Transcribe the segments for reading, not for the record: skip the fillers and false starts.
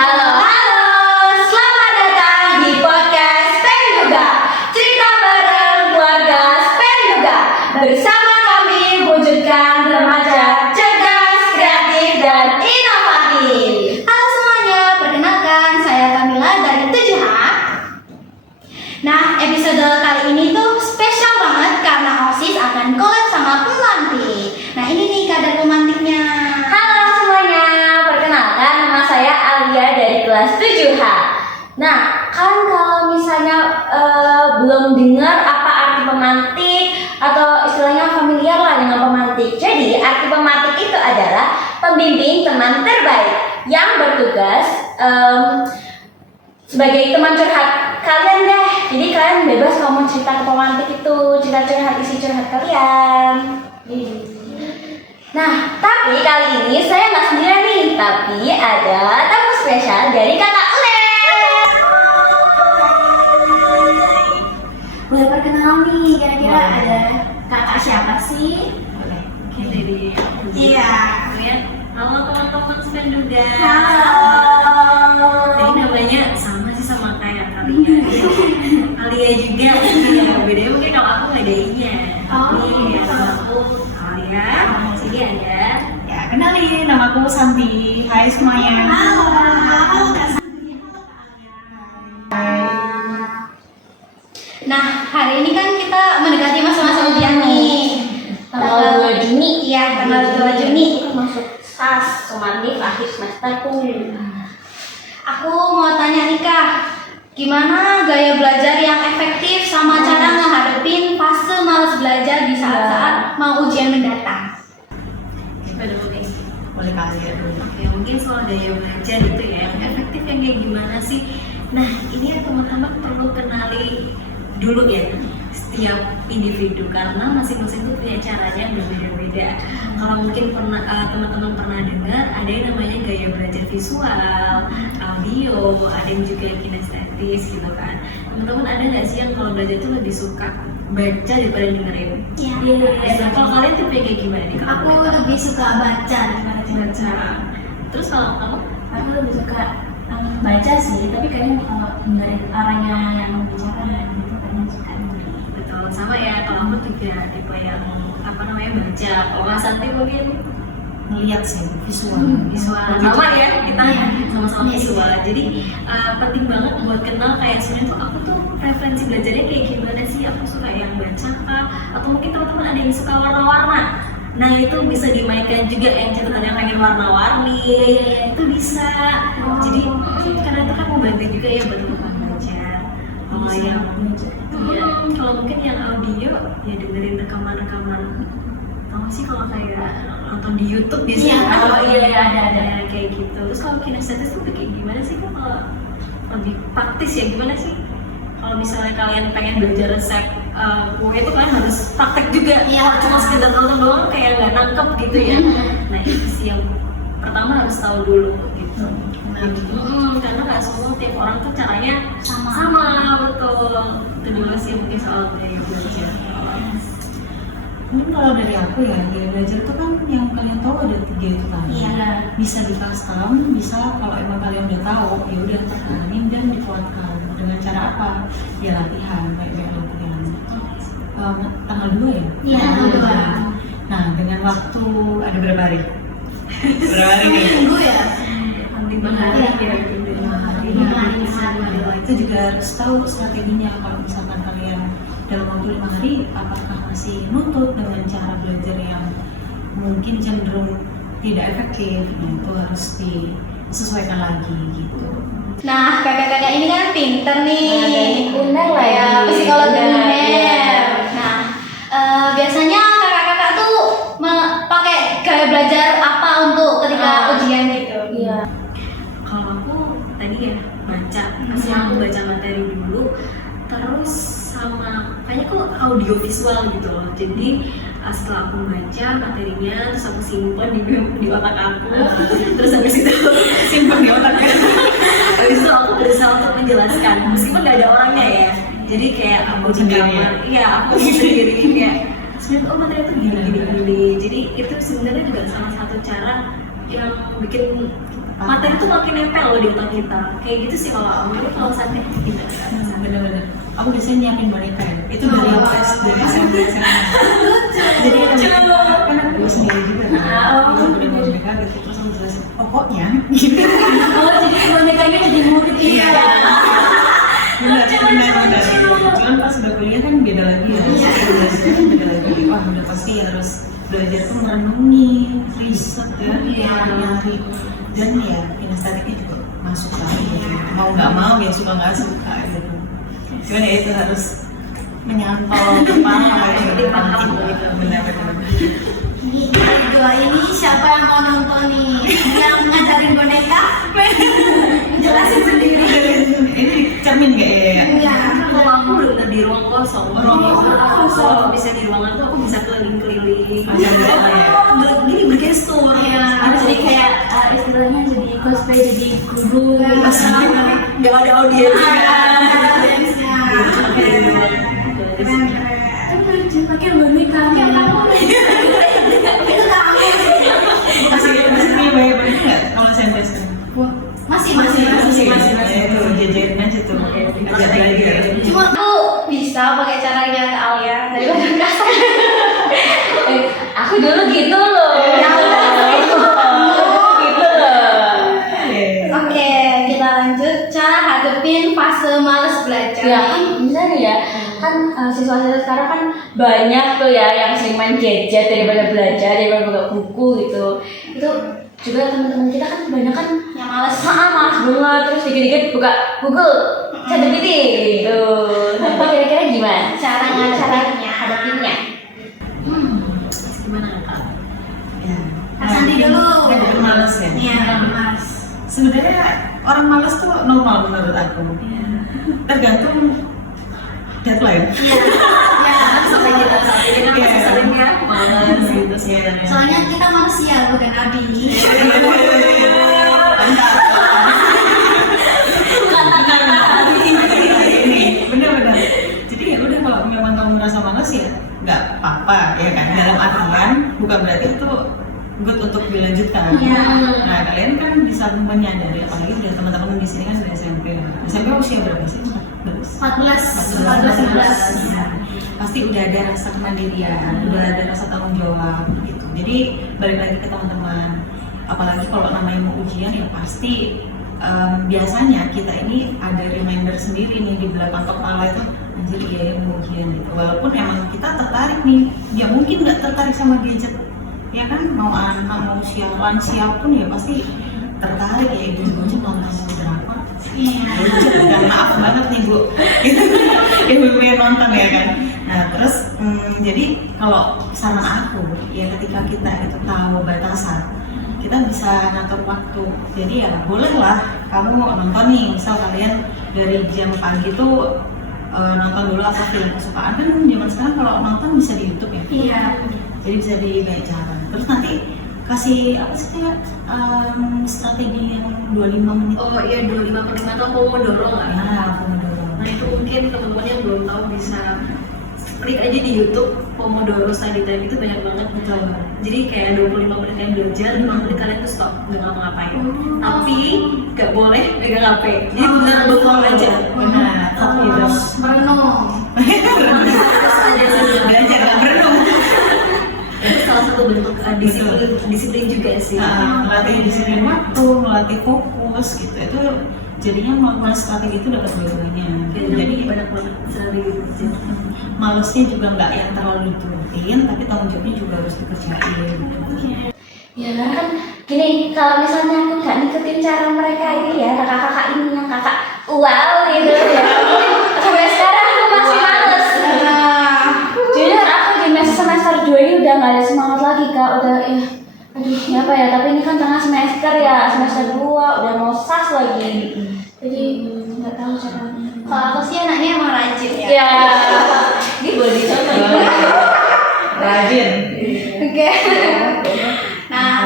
Halo, halo, selamat datang di podcast Spenduga. Cerita bareng keluarga Spenduga. Bersama kami wujudkan remaja cerdas, kreatif, dan inovatif. Halo semuanya, perkenalkan saya Kamila dari 7H. Nah, episode kali ini tuh spesial banget karena OSIS akan collab sama pemantik. Nah, ini nih kadar pemantiknya. Halo semuanya, perkenalkan nama saya Alia dari kelas 7H. Nah, kalian kalau misalnya belum dengar apa arti pemantik atau istilahnya familiar lah dengan pemantik. Jadi, arti pemantik itu adalah pembimbing teman terbaik yang bertugas sebagai teman curhat kalian deh. Jadi kalian bebas kalau mau cerita ke pemantik itu, cerita curhat, isi curhat kalian. Nah, tapi kali ini saya nggak sendirian nih, tapi ada tamu spesial dari kakak Ule. Boleh perkenalan nih, kira-kira ada kakak siapa sih? Mungkin dari aku. Iya. Halo teman-teman Spenduga. Halo. Jadi namanya sama sih sama kayak kalian. Alia juga. Ya, bedanya mungkin kalau aku nggak ada I-nya. Tapi ya, nama aku Alia. Sini ada. Ya, kenalin, nama aku Santi. Hai semuanya. Halo. Halo Kak Santi. Nah, hari ini kan kita mendekati masa-masa ujian nih. Tanggal 2 Juni. Iya, tanggal 2 Juni. Masuk SAS, sumatif akhir semester tuh. Aku mau tanya nih Kak, gimana gaya belajar yang efektif sama cara menghadapin fase malas belajar di saat-saat mau ujian mendatang? Pada mungkin. Boleh kalian dulu. Ya mungkin soal daya belajar itu ya, yang efektif yang kayak gimana sih? Nah ini ya teman-teman perlu kenali dulu ya setiap individu karena masing-masing itu punya caranya yang berbeda-beda. Kalau mungkin pernah teman-teman pernah dengar ada yang namanya gaya belajar visual, audio, ada yang juga kinestetis gitu kan. Teman-teman ada nggak sih yang kalau belajar tuh lebih suka baca daripada dengerin? Iya. Nah, kalau kalian tipe kayak gimana nih? Aku lebih suka baca daripada baca. Terus kalau kamu? Aku lebih suka baca sih, tapi kayaknya kalau dengerin orangnya yang membicarakan gitu kayaknya suka dengerin. Betul, sama ya. Kalau aku juga tipe yang apa namanya baca. Kalau Mas Santi mungkin Ngeliat sih, visual. visual. Sama ya, kita sama-sama Iya. visual. Jadi penting banget buat kenal kayak sebenarnya tuh aku tuh preferensi belajarnya kayak gimana sih? Aku suka yang baca kah? Atau mungkin teman-teman ada yang suka warna-warna. Nah itu bisa dimainkan juga yang catatannya pengen warna-warni, itu bisa. Jadi karena itu kan membantu juga ya buat teman belajar. Kalau yang kalau mungkin yang audio ya dengerin rekaman-rekaman. Tahu sih kalau kayak nonton di YouTube biasanya. Iya, ada. Kayak gitu. Terus kalau kinestetis itu kayak gimana sih kan kalau lebih praktis ya gimana sih? Kalau misalnya kalian pengen belajar resep kue itu kalian harus praktek juga. Iya. Kalau cuma sekedar nonton doang kayak nggak nangkep gitu ya. Nah itu sih yang pertama harus tahu dulu gitu. Karena nggak semua tiap orang tuh caranya sama betul. Itu dulu sih mungkin soal gaya belajar. Mungkin kalau dari aku ya, gaya belajar itu kan yang kalian tahu ada 3 itu kan. Iya. Bisa di custom, bisa kalau emang kalian udah tahu, ya udah pertahanin dan dikuatkan. Dengan cara apa? Ya latihan, kayak latihan. Tanggal 2 ya? Iya, tanggal 2. Nah, dengan waktu ada berapa hari? Berapa hari nih? Minggu ya? Penting banget Iya. ya. 5 hari. Nah, itu juga harus tahu strateginya. Kalau misalkan kalian dalam waktu 5 hari, apakah masih nutut dengan cara belajar yang mungkin cenderung tidak efektif? Nah, itu harus disesuaikan lagi gitu. Nah, kakak-kakak ini kan pinter nih. Uner lah Ya, ya, psikologi Uner. uner. Nah, biasanya kakak-kakak tuh pakai gaya belajar apa untuk ketika ujian gitu? Iya. Kalau aku tadi ya baca, pasti aku baca materi dulu, terus sama kayaknya kok audio visual gitu loh. Jadi setelah aku baca materinya, terus aku simpan di otak aku, terus habis itu simpan di otak aku. Habis itu aku berusaha untuk menjelaskan, meskipun nggak ada orangnya ya. Jadi kayak aku di kamar, iya aku sendiri kayak sebenarnya oh materi itu gini. Jadi itu sebenarnya juga salah satu cara yang bikin materi tuh makin nempel loh di otak kita. Kayak gitu sih kalau aku. Jadi kalau saatnya tidak. Bener-bener. Aku biasanya nyiapin boneka ya. Itu dari aku dari SMP. Jadi kan aku sendiri juga kan. Aku udah boneka gitu terus aku jelasin pokoknya. Oh, jadi bonekanya jadi murid. Iya. Benar. Cuman pas udah kuliah kan beda lagi ya. Belajarnya kan beda lagi. Wah udah pasti harus belajar tuh merenungi, riset ya, nyari dan ya kinestetiknya juga masuk lagi gitu. Mau nggak mau ya suka nggak suka gitu. Cuman ya itu harus menyantol kepala ya, benar-benar. Dua ini siapa yang mau nonton nih? Yang ngajarin boneka? Jelasin sendiri. Ini cermin gak ya? Iya. Kalau aku benar di ruang kosong. Aku kalau bisa di ruangan tuh aku bisa keliling-keliling. Gini bergestur. Jadi kayak istilahnya jadi cosplay jadi guru. Gak ada audiens. Pakai boneka. Masih punya banyak nggak kalau SMP sekarang? Masih. Ya itu jajarin aja tuh, ajak belajar. Cuma aku bisa pakai caranya Kak Alia daripada kasar. Aku dulu gitu loh. Gitu loh. Oke, kita lanjut cara hadepin fase males belajar. Ya kan bisa nih ya. Kan siswa-siswa sekarang kan banyak tuh ya yang sering main gadget daripada belajar, daripada buka buku gitu. Itu juga teman-teman kita kan banyak kan Yang males. malas banget, terus dikit-dikit buka Google, ChatGPT gitu. Tapi kira-kira gimana caranya hadapinnya? Gimana Kak? Ya. Kak Sandi dulu. Kan males ya. Iya, males. Sebenarnya orang malas tuh normal menurut aku. Tergantung deadline. Sampai kita saat ini kan masih seringnya malas gitu sebenarnya. Soalnya kita manusia bukan nabi. Bener-bener. Jadi ya udah kalau memang kamu merasa malas ya nggak apa-apa ya kan. Dalam artian bukan berarti itu good untuk dilanjutkan. Iya. Nah kalian kan bisa menyadari apalagi dari teman-teman di sini kan dari SMP. SMP usia berapa sih? 14. Pasti udah ada rasa kemandirian, udah ada rasa tanggung jawab gitu. Jadi balik lagi ke teman-teman, apalagi kalau namanya mau ujian ya pasti biasanya kita ini ada reminder sendiri nih di belakang kepala itu, anjir iya ya mau ujian gitu. Walaupun emang kita tertarik nih, ya mungkin nggak tertarik sama gadget, ya kan mau anak mau lansia pun ya pasti tertarik ya ibu-ibu nonton drama. Dan maaf banget nih Bu, ibu-ibu yang nonton ya kan. Nah terus jadi kalau sama aku ya ketika kita itu tahu batasan, kita bisa ngatur waktu. Jadi ya bolehlah kamu nonton nih, misal kalian dari jam pagi tuh nonton dulu apa film kesukaan kan zaman sekarang kalau nonton bisa di YouTube ya. Iya. Jadi bisa di banyak cara. Terus nanti kasih apa sih kayak strategi yang 25 menit. Oh iya 25 atau Pomodoro nggak? Nah, Pomodoro. Nah itu mungkin teman-teman yang belum tahu bisa klik aja di YouTube Pomodoro Study Time itu banyak banget betul. Jadi kayak 25 menit kalian belajar, 5 menit kalian tuh stop nggak ngapa-ngapain. Tapi nggak boleh pegang HP. Jadi benar bengong aja. Benar. Terus merenung. Terus aja sambil Belajar nggak berenung. itu salah satu bentuk disiplin juga sih. Melatih disiplin waktu, melatih fokus gitu. Itu jadinya melakukan strategi itu dapat dua-duanya. Jadi banyak banget strategi gitu. malesnya juga nggak yang terlalu diturutin, tapi tanggung jawabnya juga harus dikerjain. Ya karena kan gini, kalau misalnya aku nggak ngikutin cara mereka ini ya, kakak-kakak ini yang kakak wow gitu ya, sampai sekarang aku masih males. Jujur aku di semester 2 ini udah nggak ada semangat lagi Kak, udah ya aduh ini apa ya, tapi ini kan tengah semester ya, semester 2 udah mau SAS lagi, jadi nggak tahu caranya. Kalau aku sih anaknya emang rajin ya. Ya, ini boleh dicontoh ya. Rajin. Oke. Nah,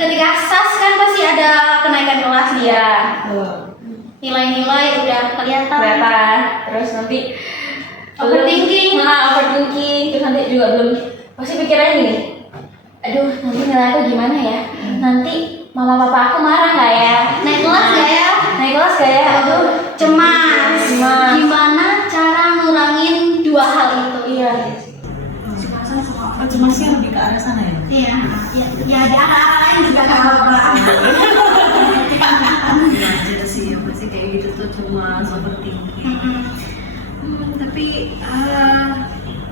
ketika SAS kan pasti ada kenaikan kelas nih ya. Nilai-nilai udah kelihatan. Terus nanti Overthinking. overthinking, terus nanti juga belum pasti pikirannya gini. Aduh, nanti nilai aku gimana ya? Nanti mama papa aku marah nggak ya? Naik kelas nggak ya? Naik kelas nggak ya? Aduh, Cemas. Cemas. Gimana cara ngurangin dua hal itu? iya. Oh, cemasnya lebih ke arah sana ya? Iya, ya ada arah-arah lain juga nggak apa-apa. Aja sih, pasti kayak gitu tuh cuma overthinking. Tapi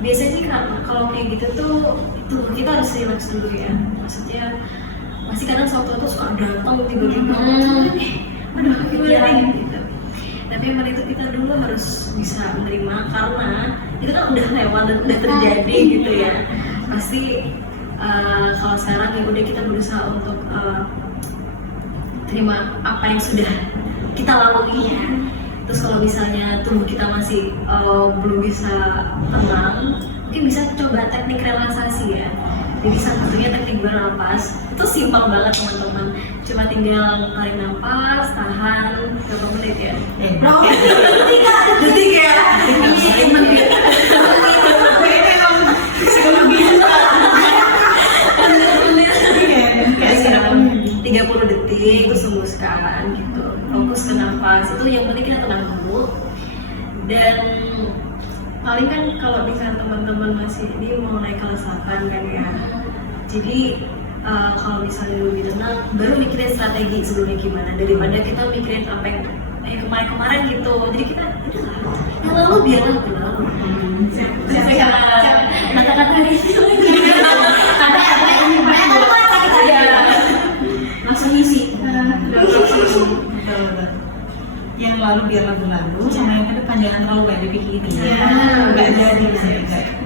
biasanya kalau kayak gitu tuh kita harus relax dulu ya. Maksudnya pasti kadang suatu tuh suka datang tiba-tiba, aduh gimana nih gitu. Tapi emang itu kita dulu harus bisa menerima karena itu kan udah lewat dan udah terjadi gitu ya. Pasti kalau sekarang ya udah kita berusaha untuk terima apa yang sudah kita lalui ya. Terus kalau misalnya tubuh kita masih belum bisa tenang, mungkin bisa coba teknik relaksasi ya. Jadi salah satunya teknik bernapas. Itu simpel banget teman-teman. Cuma tinggal tarik nafas, tahan berapa menit ya? Detik ya. Kayak 30 detik terus hembuskan gitu. Fokus ke nafas. Itu yang penting kita tenang dulu. Dan paling kan kalau misalnya teman-teman masih ini mau naik kelas 8 kan ya. Jadi kalau misalnya lebih tenang, baru mikirin strategi sebelumnya gimana daripada kita mikirin apa yang kemarin-kemarin gitu. Jadi kita yang lalu biarlah berlalu. Kata-kata itu langsung isi. Yang lalu biarlah berlalu, sama yang ke depan jangan terlalu banyak dipikirin. Nggak jadi,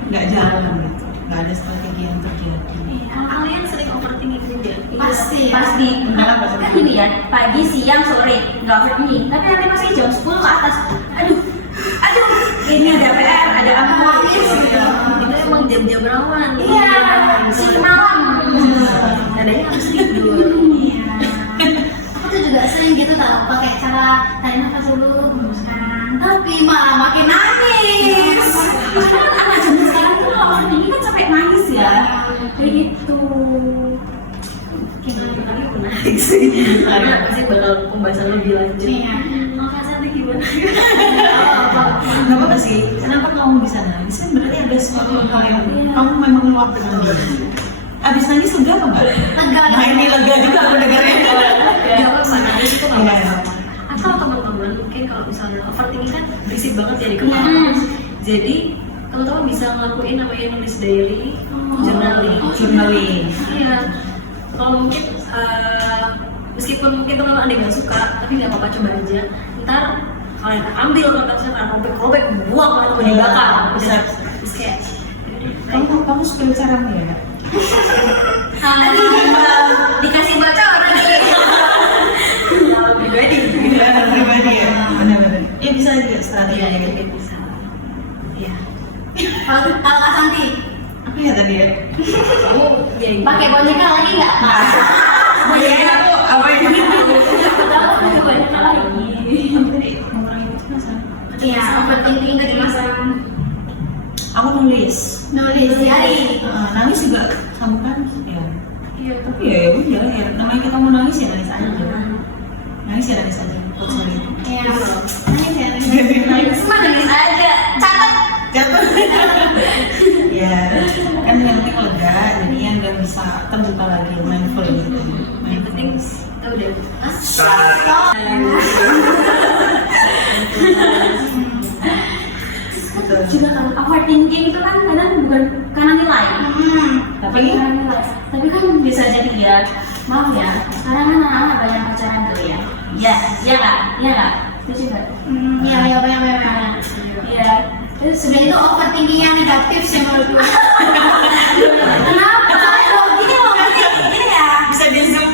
nggak jalan gitu. Nggak ada strategi yang terjadi. Kalian sering overthinking juga? Pasti. Kenapa? Kan ini ya, pagi, siang, sore nggak overthinking. Tapi nanti masih jam 10 ke atas. Aduh, ini ada PR, ada apa? Itu emang jam-jam rawan. Iya, si malam. Nadanya harus tidur. Aku tuh juga sering gitu tau, pakai cara tarik nafas dulu, hembuskan, tapi malah makin nangis. Karena anak zaman sekarang tuh overthinking kan sampai nangis ya. Kayak gitu. Tapi menarik sih. Karena pasti bakal pembahasan lebih lanjut. Iya. Kak Santi gimana? Nggak apa-apa sih. Kenapa kamu bisa nangis? Kan berarti ada sesuatu hal yang kamu memang meluapkan dia. Abis nangis lega apa enggak? Lega. Nah ini lega juga aku dengarnya. Gak apa-apa, nangis itu nggak Iya. apa-apa. Atau teman-teman mungkin kalau misalnya overthinking kan berisik banget ya di kepala. Jadi teman-teman bisa ngelakuin namanya nulis diary, journaling. Journaling. Iya. Kalau mungkin meskipun mungkin teman-teman ada yang nggak suka, tapi nggak apa-apa, coba aja. Ntar kalian ambil kertasnya, kalian robek-robek, buang atau dibakar. Bisa. Terus kayak Kamu suka cara ya? Dikasih bocor lagi. pribadi. Pribadi ya. Benar-benar. Ya bisa juga strategi. Iya, itu bisa. Iya. Kalau Kak Santi, Apa ya tadi ya? Kamu ya, pakai boneka lagi nggak? Boneka aku apa ini? Banyak lagi. Mengurangi kecemasan. Iya, overthinking kecemasan. Aku nulis. Nulis diary. Nangis juga sama kan? Ya. Iya. Tapi ya udah ya. Namanya kita mau nangis ya nangis aja. Nangis ya nangis aja. Sorry. Iya. Nangis ya nangis. Semua nangis aja. Catat. Jatuh. Ya, kan yang penting lega, jadinya nggak bisa terbuka lagi, mindful gitu. Yang penting kita udah Juga kalau overthinking itu kan kadang bukan karena nilai. Tapi Karena nilai. Tapi kan bisa jadi ya, maaf ya, sekarang kan anak-anak banyak pacaran tuh ya. Iya kak, itu juga. Iya. Iya, terus Sudah itu overthinking yang negatif sih menurut gue. Kenapa? Kok gini loh, gini ya. bisa di zoom.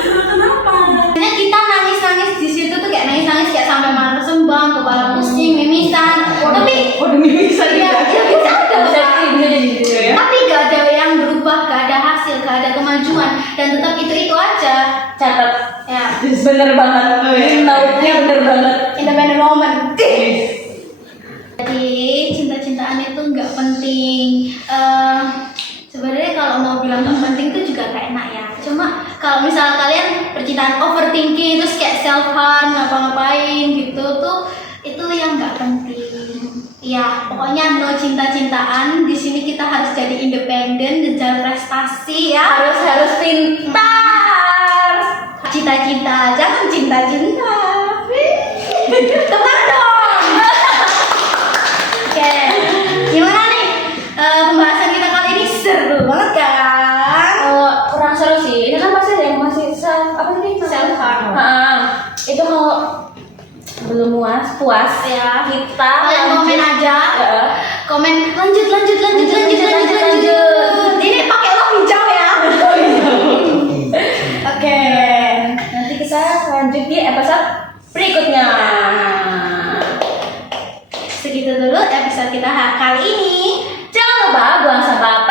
Sebenarnya kita nangis-nangis di situ tuh kayak nangis-nangis kayak sampai malah tersembang, kepala pusing, mimisan. Tapi mimisan ya bisa ada. bisa jadi gitu ya. Tapi gak ada yang berubah, gak ada hasil, gak ada kemajuan, dan tetap itu aja. Catat. Ya, Bener banget. Ini nauknya bener banget. independent woman. Jadi cinta-cintaan itu nggak penting. Sebenarnya kalau mau bilang gak penting tuh juga gak enak ya. Cuma kalau misal kalian percintaan overthinking terus kayak self harm ngapa-ngapain gitu tuh itu yang gak penting. Ya pokoknya no cinta-cintaan. Di sini kita harus jadi independen dan jalan prestasi ya. Harus pintar. Cita-cita jangan cinta-cinta. Tepat dong. Oke, gimana nih pembahasan kita kali ini seru banget kan? Kurang seru sih. Ini kan pasti ada yang masih self Self harm. Itu kalau belum puas Ya. kita Kalian komen aja. Ya. Komen lanjut. Ini pakai lo hijau ya. Oke. Nanti kita lanjut di episode berikutnya. Segitu dulu episode kita kali ini. Jangan lupa buang sampah